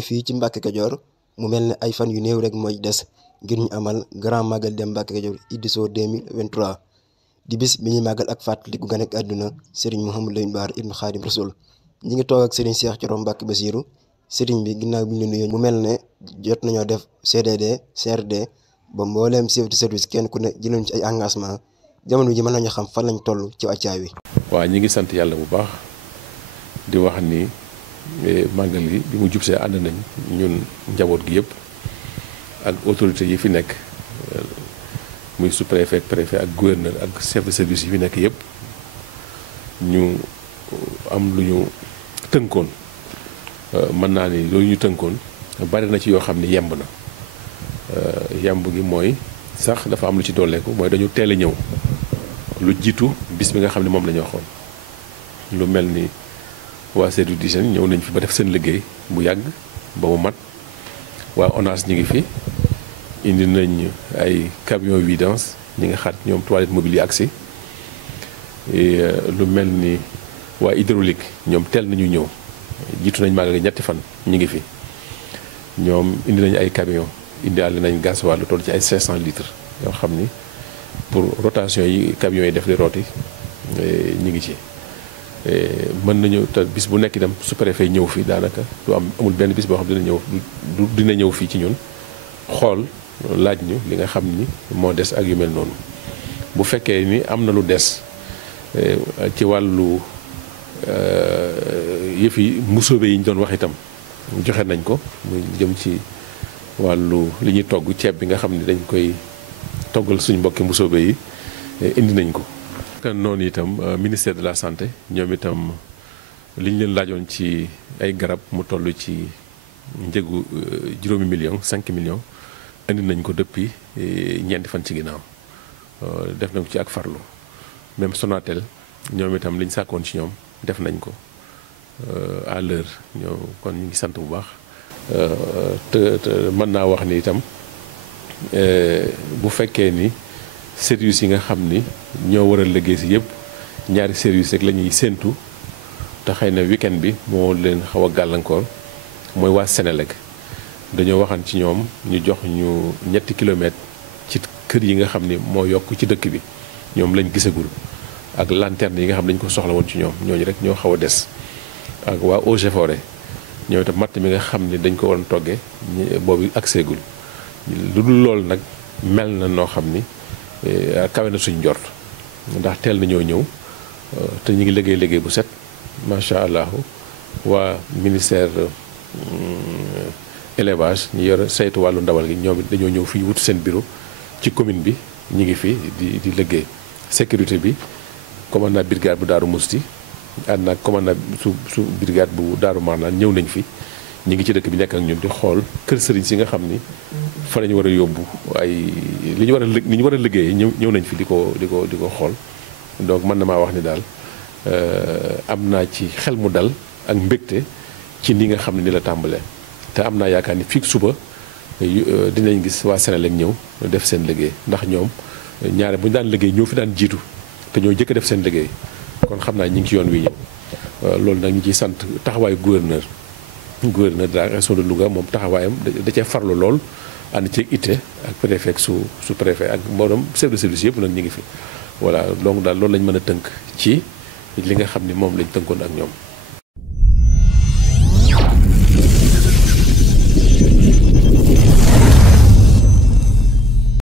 ngi fii ci Mbàkke Kajoor mu mel ne ay fan yu néew rek mooy des ngir ñu amal grand magal dem Mbàkke Kajoor Iddiso 2023 di bis bi ñuy màggal ak fàttaliku gane ak àdduna Serigne Mouhamadou Lamine Bara ibn Khadim Rasoul. ñi ngi toog ak Serigne Cheikh Thioro Mbacke Bassirou. Serigne bi ginnaaw bi ñu la nuyoo mu mel ne jot nañoo def CDD CRD ba mbooleem chef de service kenn ku ne jëloon ci ay engagement jamono ji mën nañu xam fan lañ toll ci wàccaay wi. waaw ñi ngi sant yàlla bu baax di wax ni màggal gi bi mu jubsee ànd nañ ñun njaboot gi yëpp ak autorités yi fi nekk muy sous-préfet ak préfet ak gouverneur ak chef de service yi fi nekk yëpp ñu am lu ñu tënkoon mën naa ni loolu ñu tënkoon bari na ci yoo xam ni yemb na yemb gi mooy sax dafa am lu ci dolleeku mooy dañu teel a ñëw lu jiitu bis bi nga xam ne moom la ñu waxoon lu mel ni waa service d'hygiène ñëw nañ fi ba def seen liggéey bu yàgg ba mu mat waa ONAS ñi ngi fi indi nañ ay camion vidange ñi nga xaat ñoom toilette mobile yi agsi lu mel ni waa hydraulique ñoom teel nañu ñëw jiitu nañ màggal gi ñetti fan ñi ngi fi ñoom indi nañu ay camion indiwaale nañ gasoil lu toll ci ay 500 litres yoo xam ni pour rotation yi camions yi def di rooti ñi ngi ci mën nañu te bis bu nekk itam sous-préfet ñëw fii daanaka du amul benn bis boo xam dina ñëw fii ci ñun xool laaj ñu li nga xam ni moo des ak yu mel noonu bu fekkee ni am na lu des ci wàllu yëf yi musóobe yi ñu doon wax itam joxe nañ ko muy jëm ci wàllu li ñuy togg ceeb bi nga xam ni dañ koy toggal suñu mbokki musóobe yi indi nañ ko. kan noonu itam ministère de la santé ñoom itam li ñu leen laajoon ci ay garab mu toll ci njëgu juróomi million 5 millions indi nañ ko depuis ñeenti fan ci ginnaaw def nañ ko ci ak farlu même Sonatel ñoom itam li ñu sàkkoon ci ñoom def nañ ko à l'heure ñoo kon ñu ngi sant bu baax te mën naa wax ni itam bu fekkee ni service yi nga xam ni ñoo war a liggéey si yëpp ñaari service rek la ñuy séentu te xëy na weekend bi moo leen xaw a gàllankoor mooy waa Sénélec dañoo waxan ci ñoom ñu jox ñu ñetti kilomètres ci kër yi nga xam ni moo yokk ci dëkk bi ñoom lañ gisagul ak lanterne yi nga xam ne dañu ko soxla woon ci ñoom ñooñu rek ñoo xaw a des ak waa Eaux et Forêts ñoom itam matt mi nga xam ni dañ ko waroon toggee boobu ak seegul lu dul loolu nag mel na noo xam ni kawe na suñ njort ndax teel nañoo ñëw te ñu ngi liggéey bu set macha allah waa ministère élevage ñu yor saytu wàllu ndawal gi ñoom it dañoo ñëw fii wut seen bureau ci commune bi ñu ngi fi di liggéey sécurité bi commandant brigade bu Daaru Musti ànd nag commandant su brigade bu Daaru Marnaan ñëw nañ fi ñu ngi ci dëkk bi nekk ak ñun di xool kër sëriñ si nga xam ni fa lañu war a yóbbu ay li ñu war a liggéeyee ñëw nañ fi di ko xool donc mën na maa wax ni daal am naa ci xel mu dal ak mbégte ci ni nga xam ne ni la tàmbalee te am naa yaakaar ni fii suba dinañ gis waa Sénélec ñëw def seen liggéey ndax ñoom ñaare bu ñu daan liggéey ñoo fi daan jiitu te ñoo jëkk def seen liggéey kon xam naa ñi ngi ci yoon wi ñëw loolu nag ñu ciy sant taxawaayu gouverneur de la région de Louga moom taxawaayam da cee farlu lool ànd ci itte ak préfet su préfet ak mboolem chef de service yëpp nag ñu ngi fi voilà donc daal loolu lañ mën a tënk ci li nga xam ni moom lañ tënkoon ak ñoom